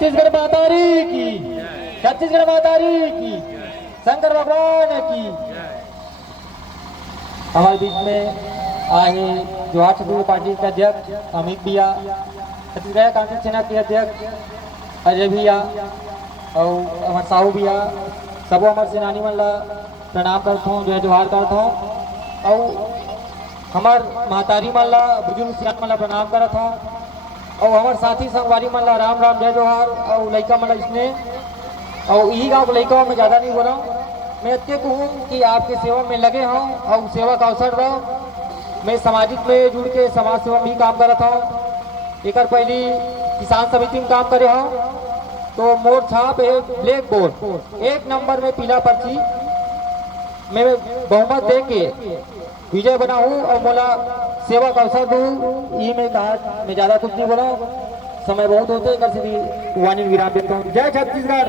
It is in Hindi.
छत्तीसगढ़ मातारी की, छत्तीसगढ़ मातारी की, शंकर भगवान की। हमारे बीच में आए जवाहर छत्तीसगढ़ पार्टी के अध्यक्ष अमित भैया, छत्तीसगढ़ कांग्रेस सेना के अध्यक्ष अजय भैया और हमारे साहू भैया, सबो हमारे सेनानी मन ला प्रणाम करता हूँ, जय जोहार करता हूँ। और हमार महतारी मन ला, बुजुर्ग सियान मन ला प्रणाम करता हूँ। और हमारे साथी संगवारी मन ला राम राम जय जोहार। और लड़का मन ला स्नेह। और यही गाँव के लड़का मैं ज़्यादा नहीं बोला, मैं इतने कहूँ कि आपके सेवा में लगे हों और सेवा का अवसर दो। मैं सामाजिक में जुड़ के समाज सेवा भी काम करता हूँ। एक पहली किसान समिति में काम करे हूँ, तो मोर छाप है ब्लैक बोर्ड, 1 नंबर में पीला पर्ची मैं बहुमत दे के विजय बना हूँ और मोला सेवा का अवसर दूँ। ये मैं कहा, मैं ज़्यादा कुछ नहीं बोला, समय बहुत होते, कर भी वाणी विराम देता हूँ। जय छत्तीसगढ़।